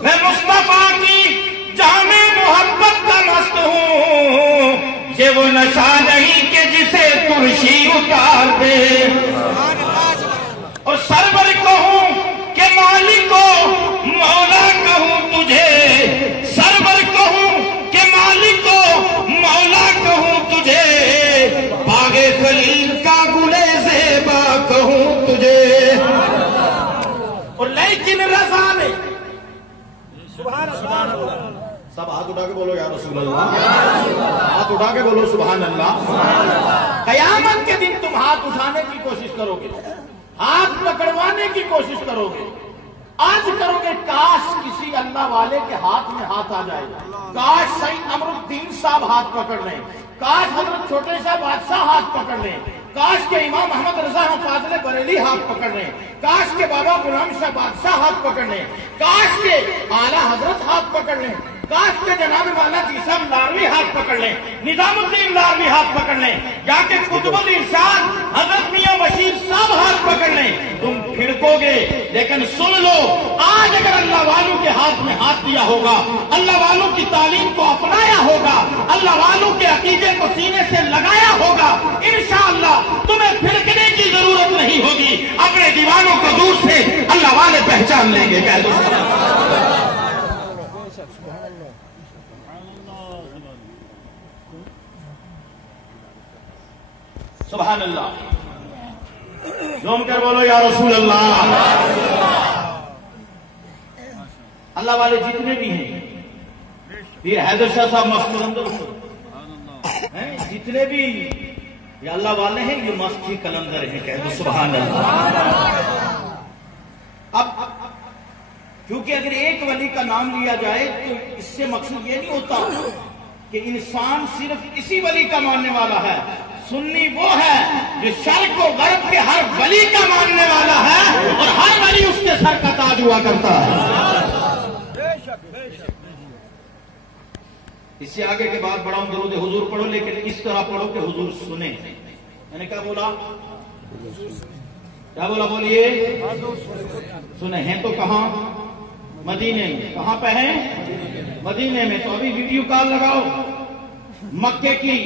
میں مصطفیٰ کی جامع محبت کا مست ہوں، یہ وہ نشہ نہیں کہ جسے ترشی اتار دے، اور سرور کہوں کہ مالک کو مولا کہوں تجھے، سرور کہوں کہ مالک کو مولا کہوں تجھے، باغ خلیل کا گلے زیبا کہوں تجھے، اور لیکن رضا نے سبحان اللہ، سب ہاتھ اٹھا کے بولو یا رسول اللہ، ہاتھ اٹھا کے بولو سبحان اللہ۔ قیامت کے دن تم ہاتھ اٹھانے کی کوشش کرو گے، ہاتھ پکڑوانے کی کوشش کرو گے، آج کرو گے کاش کسی اللہ والے کے ہاتھ میں ہاتھ آ جائے، کاش سید امر الدین صاحب ہاتھ پکڑ لیں، کاش حضرت چھوٹے شاہ بادشاہ ہاتھ پکڑ لیں، کاش کے امام محمد رضا فاضل بریلی ہاتھ پکڑ لیں، کاش کے بابا غلام شاہ بادشاہ ہاتھ پکڑ لیں، کاش کے اعلیٰ حضرت ہاتھ پکڑ لیں، کاش کے جناب والا جیسا لاروی ہاتھ پکڑ لیں، نظام الدین لاروی ہاتھ پکڑ لیں، یا کہ قطب الارشاد حضرت میاں بشیر صاحب ہاتھ پکڑ لیں، تم پھڑکو گے، لیکن سن لو آج اگر اللہ والوں کے ہاتھ میں ہاتھ دیا ہوگا، اللہ والوں کی تعلیم کو اپنایا ہوگا، اللہ والوں کے عقیدے کو سینے سے لگایا ہوگا، انشاءاللہ تمہیں پھڑکنے کی ضرورت نہیں ہوگی، اپنے دیوانوں کو دور سے اللہ والے پہچان لیں گے۔ کہہ دو سبحان اللہ، جوم کر بولو یا رسول اللہ۔ اللہ والے جتنے بھی ہیں، پیر حیدر شاہ صاحب مفت قلندر ہیں، جتنے بھی یہ اللہ والے ہیں یہ مفت قلندر ہیں، کہہ دو سبحان اللہ۔ اب کیونکہ اگر ایک ولی کا نام لیا جائے تو اس سے مقصود یہ نہیں ہوتا کہ انسان صرف اسی ولی کا ماننے والا ہے، سنی وہ ہے جو شرق و غرب کے ہر ولی کا ماننے والا ہے، اور ہر ولی اس کے سر کا تاج ہوا کرتا ہے۔ اس سے آگے کے بعد بڑھاؤں درود حضور پڑھو، لیکن اس طرح پڑھو کہ حضور سنیں۔ میں نے کیا بولا؟ کیا بولا؟ بولیے۔ سنیں ہیں تو کہاں؟ مدینے میں۔ کہاں پہ ہیں؟ مدینے میں۔ تو ابھی ویڈیو کال لگاؤ، مکے کی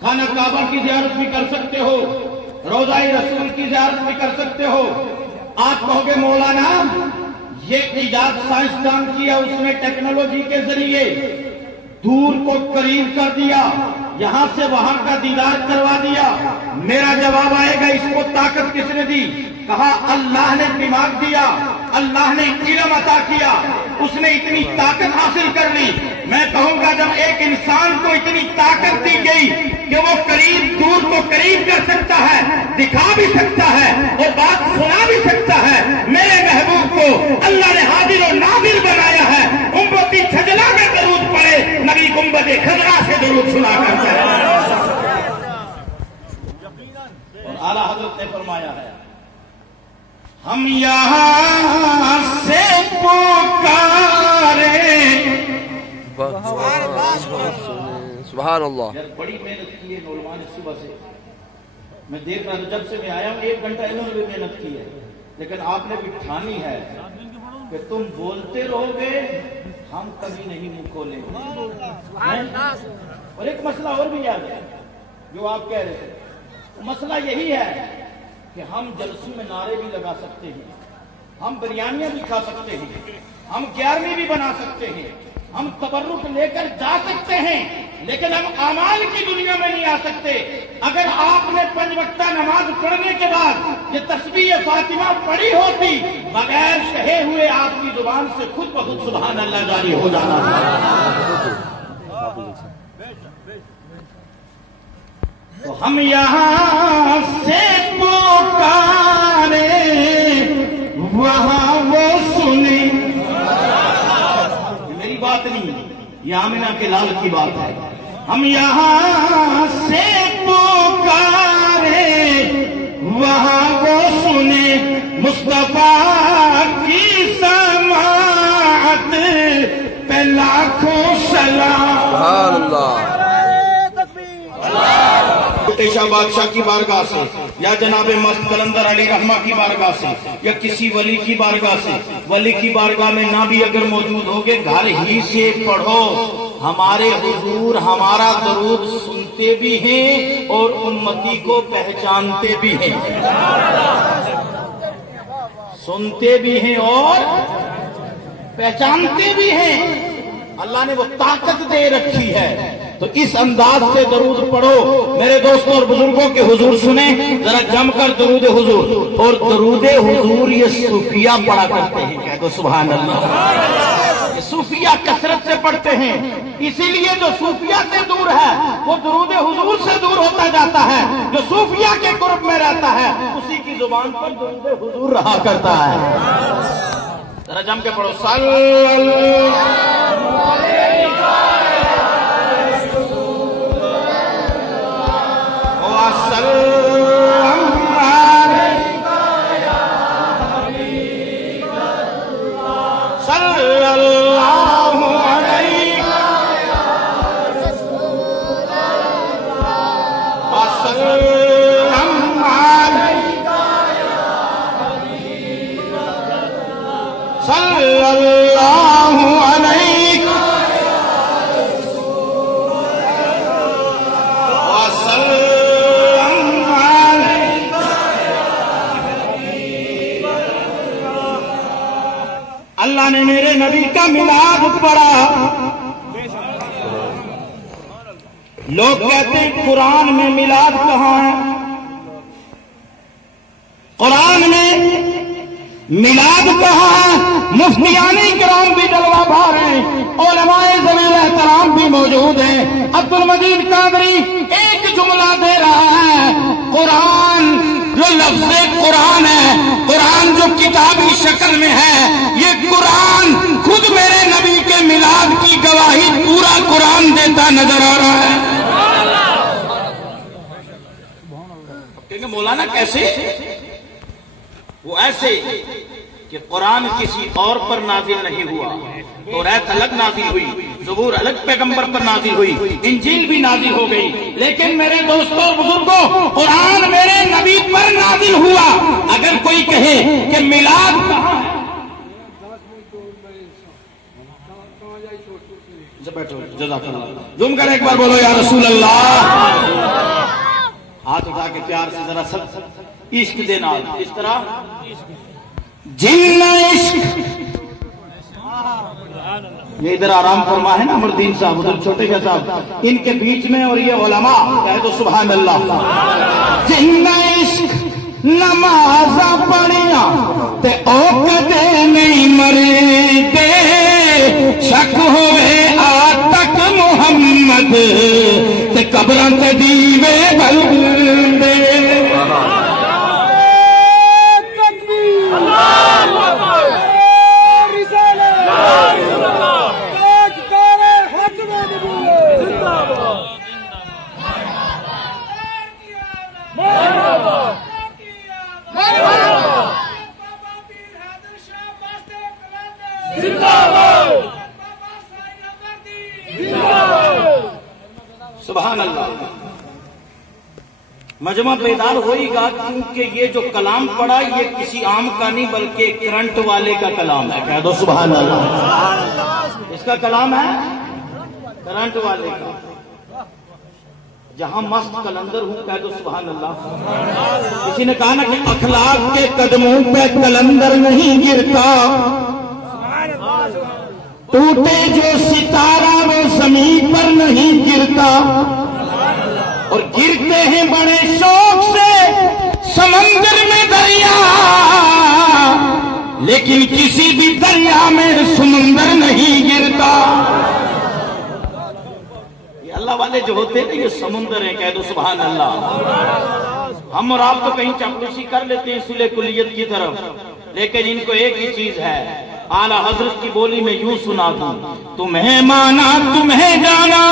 خانہ کعبہ کی زیارت بھی کر سکتے ہو، روضہ رسول کی زیارت بھی کر سکتے ہو۔ آپ کہو گے مولانا یہ ایجاد سائنسدان کیا، اس نے ٹیکنالوجی کے ذریعے دور کو قریب کر دیا، یہاں سے وہاں کا دیدار کروا دیا۔ میرا جواب آئے گا اس کو طاقت کس نے دی؟ کہا اللہ نے دماغ دیا، اللہ نے علم عطا کیا، اس نے اتنی طاقت حاصل کر لی۔ میں کہوں گا جب ایک انسان کو اتنی طاقت دی گئی کہ وہ قریب دور کو قریب کر سکتا ہے، دکھا بھی سکتا ہے اور بات سنا بھی سکتا ہے، میرے محبوب کو اللہ نے حاضر و ناظر بنایا ہے۔ امتی چھجلا کا درود پڑے، نبی گنبد خضرا سے درود سنا کرتا ہے۔ اور اعلیٰ حضرت نے فرمایا ہے ہم یہاں سے پکارے۔ سبحان اللہ۔ یار بڑی محنت کی ہے علماء نے صبح سے، میں دیکھ رہا تھا جب سے میں آیا ہوں، 1 گھنٹہ انہوں نے بھی محنت کی ہے، لیکن آپ نے بھی ٹھانی ہے کہ تم بولتے رہو گے ہم کبھی نہیں منہ کھولیں گے۔ اور ایک مسئلہ اور بھی یاد ہے جو آپ کہہ رہے تھے، مسئلہ یہی ہے کہ ہم جلسوں میں نعرے بھی لگا سکتے ہیں، ہم بریانیاں بھی کھا سکتے ہیں، ہم 11ویں بھی بنا سکتے ہیں، ہم تبرک لے کر جا سکتے ہیں، لیکن ہم اعمال کی دنیا میں نہیں آ سکتے۔ اگر آپ نے 5 وقتہ نماز پڑھنے کے بعد یہ تسبیح فاطمہ پڑھی ہوتی، بغیر کہے ہوئے آپ کی زبان سے خود بخود سبحان اللہ جاری ہو جانا تھا۔ تو ہم یہاں سے پکارے وہاں وہ سنیں۔ یہ میری بات نہیں، یہ آمنہ کے لال کی بات ہے۔ ہم یہاں سے پکارے وہاں وہ سنیں، مصطفیٰ کی سماعت پہ لاکھوں سلام۔ سبحان اللہ۔ چھوٹے شاہ بادشاہ کی بارگاہ سے یا جناب مست قلندر علی رحمہ کی بارگاہ سے یا کسی ولی کی بارگاہ سے، ولی کی بارگاہ میں نہ بھی اگر موجود ہوگے گھر ہی سے پڑھو. ہمارے حضور ہمارا درود سنتے بھی ہیں اور امتی کو پہچانتے بھی ہیں، سنتے بھی ہیں اور پہچانتے بھی ہیں. اللہ نے وہ طاقت دے رکھی ہے. تو اس انداز سے درود پڑھو میرے دوستوں اور بزرگوں کے. حضور سنیں ذرا جم کر درود حضور. اور درود حضور یہ صوفیہ پڑھا کرتے ہیں. کہہ دو سبحان اللہ. صوفیہ کثرت سے پڑھتے ہیں، اسی لیے جو صوفیہ سے دور ہے وہ درود حضور سے دور ہوتا جاتا ہے. جو صوفیہ کے قرب میں رہتا ہے اسی کی زبان پر درود حضور رہا کرتا ہے. ذرا جم کے پڑھو. صلی اللہ علیہ اللہ نے میرے نبی کا میلاد پڑھا. لوگ کہتے ہیں قرآن میں میلاد کہاں ہے؟ قرآن میں میلاد کہاں ہے؟ مفتیان کرام بھی جلوہ بھار ہیں، علماء ذویل احترام بھی موجود ہیں. عبد المجید قادری ایک جملہ دے رہا ہے، قرآن جو لفظ قرآن ہے، قرآن جو کتاب کی شکل میں ہے، یہ قرآن خود میرے نبی کے میلاد کی گواہی پورا قرآن دیتا نظر آ رہا ہے. کہیں مولانا کیسے؟ وہ ایسے کہ قرآن کسی اور پر نازل نہیں ہوا. توریت الگ نازل ہوئی، زبور الگ پیغمبر پر نازل ہوئی، انجیل بھی نازل ہو گئی، لیکن میرے دوستوں بزرگوں قرآن میرے نبی پر نازل ہوا. اگر کوئی کہے کہ میلاد کہاں ہے؟ جزاک اللہ. زوم کر ایک بار بولو یا رسول اللہ. ہاتھ اٹھا کے پیار سے ذرا سب عشق دینا. اس طرح جن عشق، یہ ادھر آرام فرما ہے نا امردین صاحب ادھر چھوٹے کے صاحب، ان کے بیچ میں اور یہ علماء کہہ دو سبحان اللہ. جن عشق نماز پڑھیا تے او کدے نہیں مرتے، شک ہوئے آج تک محمد تے قبراں تے دیوے بلدے. سبحان اللہ. مجمع بیدار ہوئی گا کیونکہ یہ جو کلام پڑا یہ کسی عام کا نہیں بلکہ کرنٹ والے کا کلام ہے. کہہ دو سبحان اللہ. اس کا کلام ہے کرنٹ والے کا. جہاں مست قلندر ہوں کہہ دو سبحان اللہ. کسی نے کہا نا کہ اخلاق کے قدموں پہ قلندر نہیں گرتا، ٹوٹے جو ستارہ وہ زمین پر نہیں گرتا، اور گرتے ہیں بڑے شوق سے سمندر میں دریا، لیکن کسی بھی دریا میں سمندر نہیں گرتا. یہ اللہ والے جو ہوتے ہیں یہ سمندر ہیں. کہہ دو سبحان اللہ. ہم اور آپ تو کہیں چاپلوسی کر لیتے ہیں صلح کلیت کی طرف، لیکن ان کو ایک ہی چیز ہے. اعلیٰ حضرت کی بولی میں یوں سنا دوں، تمہیں مانا تمہیں جانا.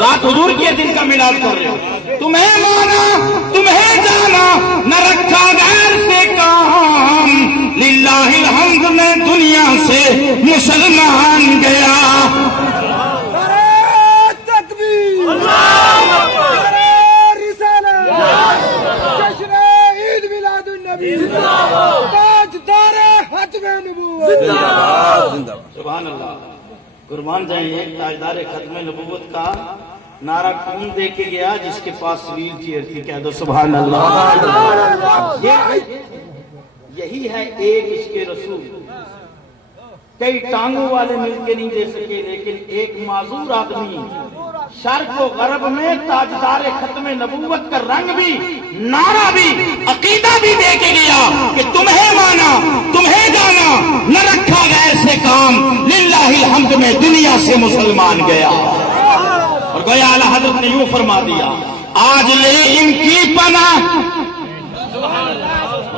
ذات حضور کے دن کا میلاد کر رہے ہو. تمہیں مانا تمہیں جانا، نہ رکھا غیر سے کام، للہ الحمد میں دنیا سے مسلمان گیا. تکبیر، اللہ اکبر، رسالت. سبحان اللہ. قربان جائیں. ایک تاجدار ختم نبوت کا نعرہ کون دے کے گیا؟ جس کے پاس ویل چیئر تھی. کہہ دو سبحان اللہ. یہی ہے ایک اس کے رسول. کئی ٹانگوں والے مل کے نہیں دے سکے، لیکن ایک معذور آدمی شرق و غرب میں تاجدار ختم نبوت کا رنگ بھی، نعرہ بھی، عقیدہ بھی دے کے گیا کہ تمہیں مانا، تمہیں جانا، نہ رکھا غیر سے کام، للہ الحمد میں دنیا سے مسلمان گیا. اور گویا اعلیٰ حضرت نے یوں فرما دیا، آج لے ان کی پناہ.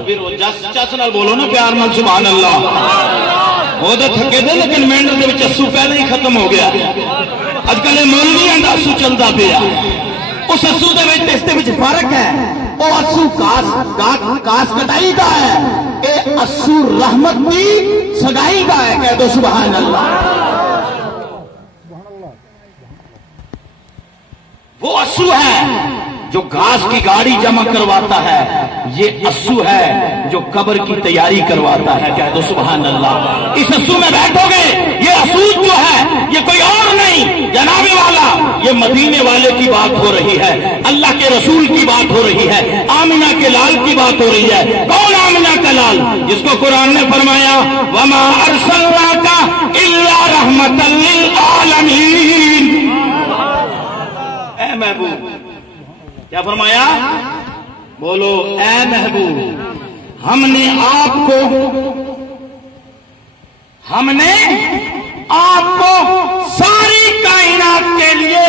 پھر وہ جس نال بولو نا پیار نال سبحان اللہ. وہ تو تھکے تھے لیکن مینڈر دے وچ اسو پہلے ہی ختم ہو گیا. اج کل مولویاں دا اسو چلدا پیا. اس اسو دے وچ اس دے وچ فرق ہے. وہ اسو کاس کٹائی دا ہے، اے اسو رحمت دی سگائی دا ہے. کہہ دو سبحان اللہ. وہ اسو ہے جو گھاس کی گاڑی جمع کرواتا ہے، یہ اسو ہے جو قبر کی تیاری کرواتا ہے. کہہ دو سبحان اللہ. اس اسو میں بیٹھو گے. یہ اسود جو ہے یہ کوئی اور نہیں، جناب والا یہ مدینے والے کی بات ہو رہی ہے، اللہ کے رسول کی بات ہو رہی ہے، آمنہ کے لال کی بات ہو رہی ہے. کون آمنہ کا لال؟ جس کو قرآن نے فرمایا وَمَا أَرْسَلْنَاكَ إِلَّا رَحْمَةً لِلْعَالَمِينَ. اے محبوب، کیا فرمایا؟ بولو اے محبوب، ہم نے آپ کو ساری کائنات کے لیے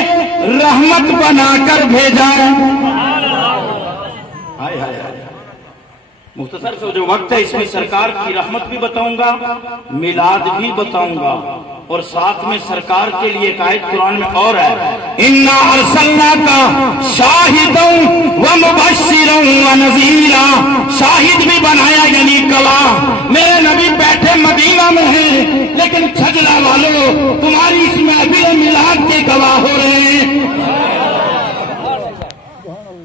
رحمت بنا کر بھیجا ہے. مختصر سے جو وقت ہے اس میں سرکار کی رحمت بھی بتاؤں گا، میلاد بھی بتاؤں گا، اور ساتھ میں سرکار کے لیے ایک آیت قرآن میں اور ہے، اِنَّا أَرْسَلْنَاكَ شَاهِدًا وَمُبَشِّرًا وَنَذِيرًا. شاہد بھی بنایا یعنی گواہ. میرے نبی بیٹھے مدینہ میں ہیں لیکن چھجلا والوں تمہاری اس محفل میلاد کے گواہ ہو رہے ہیں.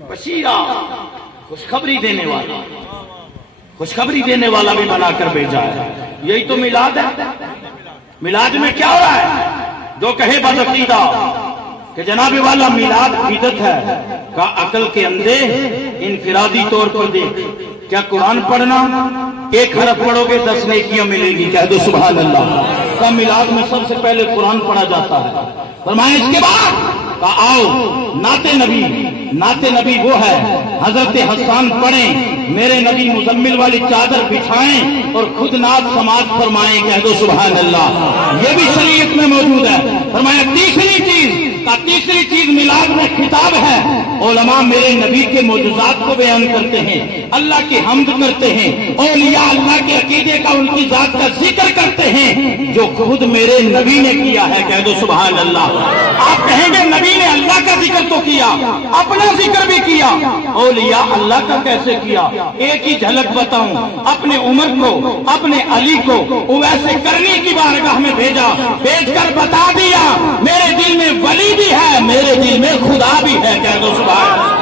بشیرہ، خوشخبری دینے والا، خوشخبری دینے والا بھی بنا کر بھیجا ہے. یہی تو میلاد ہے. میلاد میں کیا ہو رہا ہے؟ جو کہے بدعقیدہ کہ جناب والا میلاد بدعت ہے، کا عقل کے اندھے انفرادی طور پر دیکھ. کیا قرآن پڑھنا 1 حرف پڑھو گے 10 نیکیاں ملے گی. کہہ دو سبحان اللہ. کا میلاد میں سب سے پہلے قرآن پڑھا جاتا ہے. فرمایا اس کے بعد آؤ نعت نبی وہ ہے حضرت حسان پڑھیں، میرے نبی مزمل والی چادر بچھائیں اور خود نعت سماعت فرمائیں. کہہ دو سبحان اللہ. یہ بھی شریعت میں موجود ہے. فرمایا تیسری چیز میلاد میں خطاب ہے. علماء میرے نبی کے معجزات کو بیان کرتے ہیں، اللہ کی حمد کرتے ہیں، اولیاء اللہ کے عقیدے کا، ان کی ذات کا ذکر کرتے ہیں جو خود میرے نبی نے کیا ہے. کہہ دو سبحان اللہ. آپ کہیں گے نبی نے اللہ کا ذکر تو کیا، اپنا ذکر بھی کیا، اولیاء اللہ کا کیسے کیا؟ ایک ہی جھلک بتاؤں. اپنے عمر کو، اپنے علی کو ویسے کرنے کی بارگاہ میں بھیج کر بتا دیا میرے دل میں ولی بھی ہے، میرے دل میں خدا بھی ہے. کہہ دو سبحان اللہ.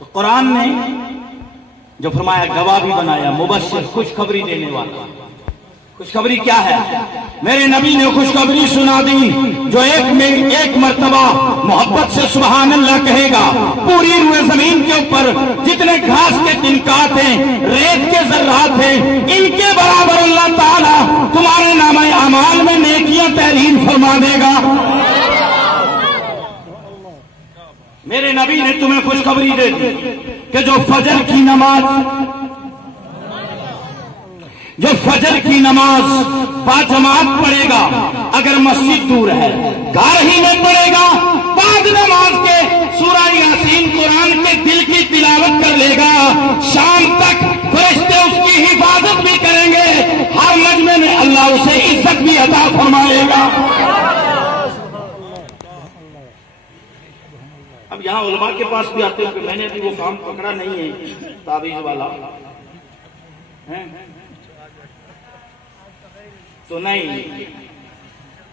تو قرآن نے جو فرمایا گواہ بھی بنایا، مبشر، خوشخبری دینے والا. خوشخبری کیا ہے؟ میرے نبی نے خوشخبری سنا دی. جو ایک مرتبہ محبت سے سبحان اللہ کہے گا، پوری روئے زمین کے اوپر جتنے گھاس کے تنکات ہیں، ریت کے ذرات ہیں، ان کے برابر اللہ تعالیٰ تمہارے نامہ اعمال میں نیکیاں تحریر فرما دے گا. میرے نبی نے تمہیں خوشخبری دے دی کہ جو فجر کی نماز باجماعت پڑھے گا، اگر مسجد دور ہے گھر ہی میں پڑھے گا، بعد نماز کے سورہ یاسین قرآن کے دل کی تلاوت کر لے گا، شام تک فرشتے اس کی حفاظت بھی کریں گے، ہر مجمع میں اللہ اسے عزت بھی عطا فرمائے گا. اب یہاں علماء کے پاس بھی آتے ہیں کہ میں نے ابھی وہ کام پکڑا نہیں ہے تعویذ والا تو نہیں.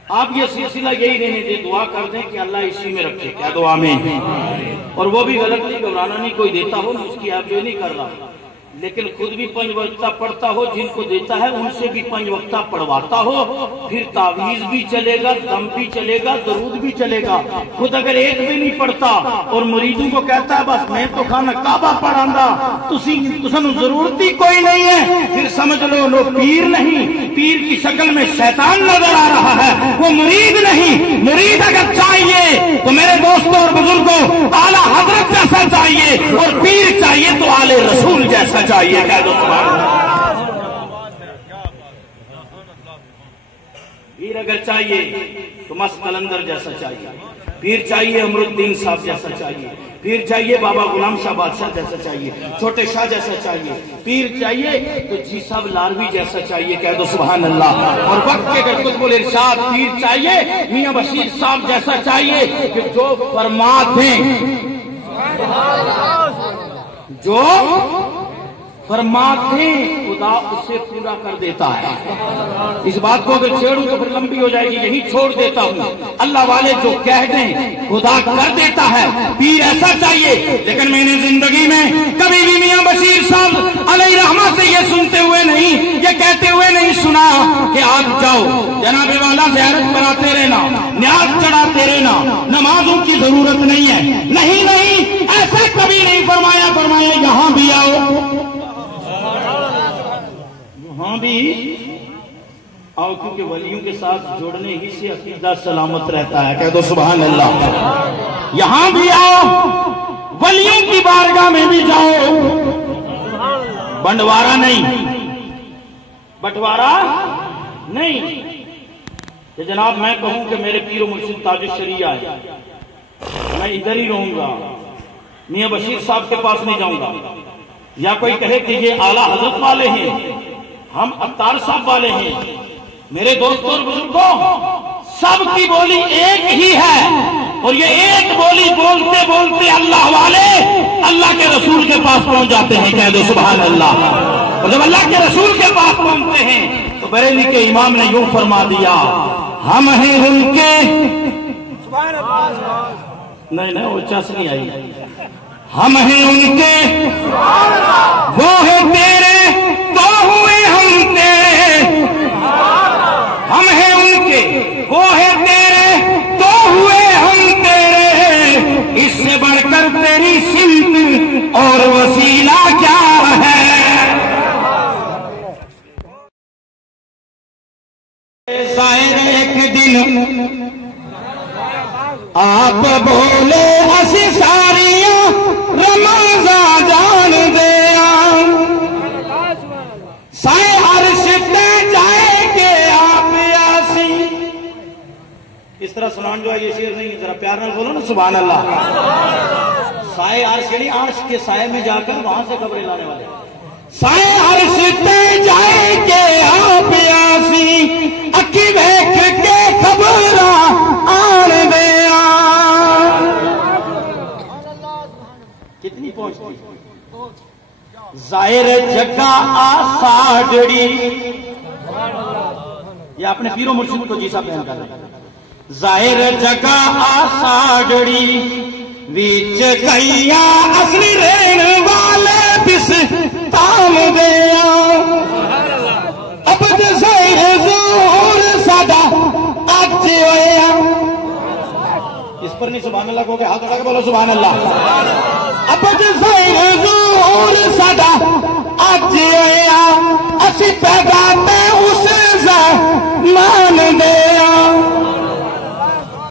آپ یہ سلسلہ یہی رہنے دیں، دعا کر دیں کہ اللہ اسی میں رکھے، کیا دعا میں، اور وہ بھی غلط نہیں، گھبرانا نہیں، کوئی دیتا ہو اس کی آپ یہ نہیں کر رہا، لیکن خود بھی 5 وقتہ پڑھتا ہو، جن کو دیتا ہے ان سے بھی 5 وقتہ پڑھواتا ہو، پھر تعویذ بھی چلے گا، دم بھی چلے گا، درود بھی چلے گا۔ خود اگر ایک بھی نہیں پڑھتا اور مریدوں کو کہتا ہے بس میں تو خانہ کعبہ پڑھاندہ، تسانو ضرورت ہی کوئی نہیں ہے، پھر سمجھ لو پیر نہیں، پیر کی شکل میں شیطان نظر آ رہا ہے، وہ مرید نہیں۔ مرید اگر چاہیے تو میرے دوستوں اور بزرگوں اعلیٰ حضرت جیسا چاہیے، اور پیر چاہیے تو اعلی رسول جیسا چاہیے، کہہ دو سبحان اللہ۔ پیر اگر چاہیے تو مست قلندر جیسا چاہیے، پیر چاہیے امر الدین صاحب جیسا چاہیے، پیر چاہیے بابا غلام شاہ بادشاہ جیسا چاہیے، چھوٹے شاہ جیسا چاہیے، پیر چاہیے تو جی صاحب لاروی جیسا چاہیے، کہہ دو سبحان اللہ۔ اور وقت کے اگر قطب الارشاد پیر چاہیے میاں بشیر صاحب جیسا چاہیے کہ جو فرما دیں، جو فرماتے خدا اسے پورا کر دیتا ہے۔ اس بات کو اگر چھیڑوں تو پھر لمبی ہو جائے گی، یہی چھوڑ دیتا ہوں۔ اللہ والے جو کہہ دیں خدا کر دیتا ہے، پیر ایسا چاہیے۔ لیکن میں نے زندگی میں کبھی بھی میاں بشیر صاحب علیہ رحمہ سے یہ سنتے ہوئے نہیں، یہ کہتے ہوئے نہیں سنا کہ آپ جاؤ جناب والا زیارت پر آتے رہنا، نیاز چڑھاتے رہنا، نمازوں کی ضرورت نہیں ہے، نہیں، ایسا کبھی نہیں فرمایا۔ فرمایا یہاں بھی آؤ، ہاں بھی آؤ، کیونکہ ولیوں کے ساتھ جوڑنے ہی سے عقیدہ سلامت رہتا ہے، کہہ دو سبحان اللہ۔ یہاں بھی آؤ، ولیوں کی بارگاہ میں بھی جاؤ، بنڈوارا نہیں، بٹوارا نہیں کہ جناب میں کہوں کہ میرے پیر و مرشد تاج الشریعہ ہے، میں ادھر ہی رہوں گا، میاں بشیر صاحب کے پاس نہیں جاؤں گا، یا کوئی کہے کہ یہ اعلیٰ حضرت والے ہیں، ہم عطار صاحب والے ہیں۔ میرے دوستوں اور بزرگوں، سب کی بولی ایک ہی ہے، اور یہ ایک بولی بولتے بولتے اللہ والے اللہ کے رسول کے پاس پہنچ جاتے ہیں، کہہ دو سبحان اللہ۔ اور جب اللہ کے رسول کے پاس پہنچتے ہیں تو بریلی کے امام نے یوں فرما دیا، ہم ہیں ان کے، نہیں وہ چس نہیں آئی، ہم ہیں ان کے، وہ ہیں تیرے، تو ہوئے ہم تیرے، ہم ہیں ان کے، وہ ہیں تیرے، تو ہوئے ہم تیرے، اس سے بڑھ کر تیری سمت اور وسیلہ کیا ہے۔ ظاہر ایک دن آپ بولے اسی ساریاں رمضان جان دیا، سائے عرش پہ جائے کہ آپ یاسی۔ اس طرح سنان جو ہے یہ شعر نہیں، ذرا پیار نال بولو نا سبحان اللہ۔ سائے عرش یعنی عرش کے سائے میں جا کر وہاں سے خبریں لانے والے، سائے عرش پہ جائے کہ آپ یاسی، اکی بیٹھ کے خبراں آن دیا۔ کتنی پہنچتی ظاہر جگہ آساڑی، یہ اپنے پیر و مرشد کو جیسا بیان کر رہے ہیں، ظاہر جگہ آساڑی، ویچ گئیا اصلی رین والے بس تام دیا، اب جسے زور سادا آج ہویا۔ اس پر نہیں سبحان اللہ کو کہ ہاتھ اٹھا کے بولو سبحان اللہ۔ اب جسے حضور صدا آج ہویا، اسی پیدا تے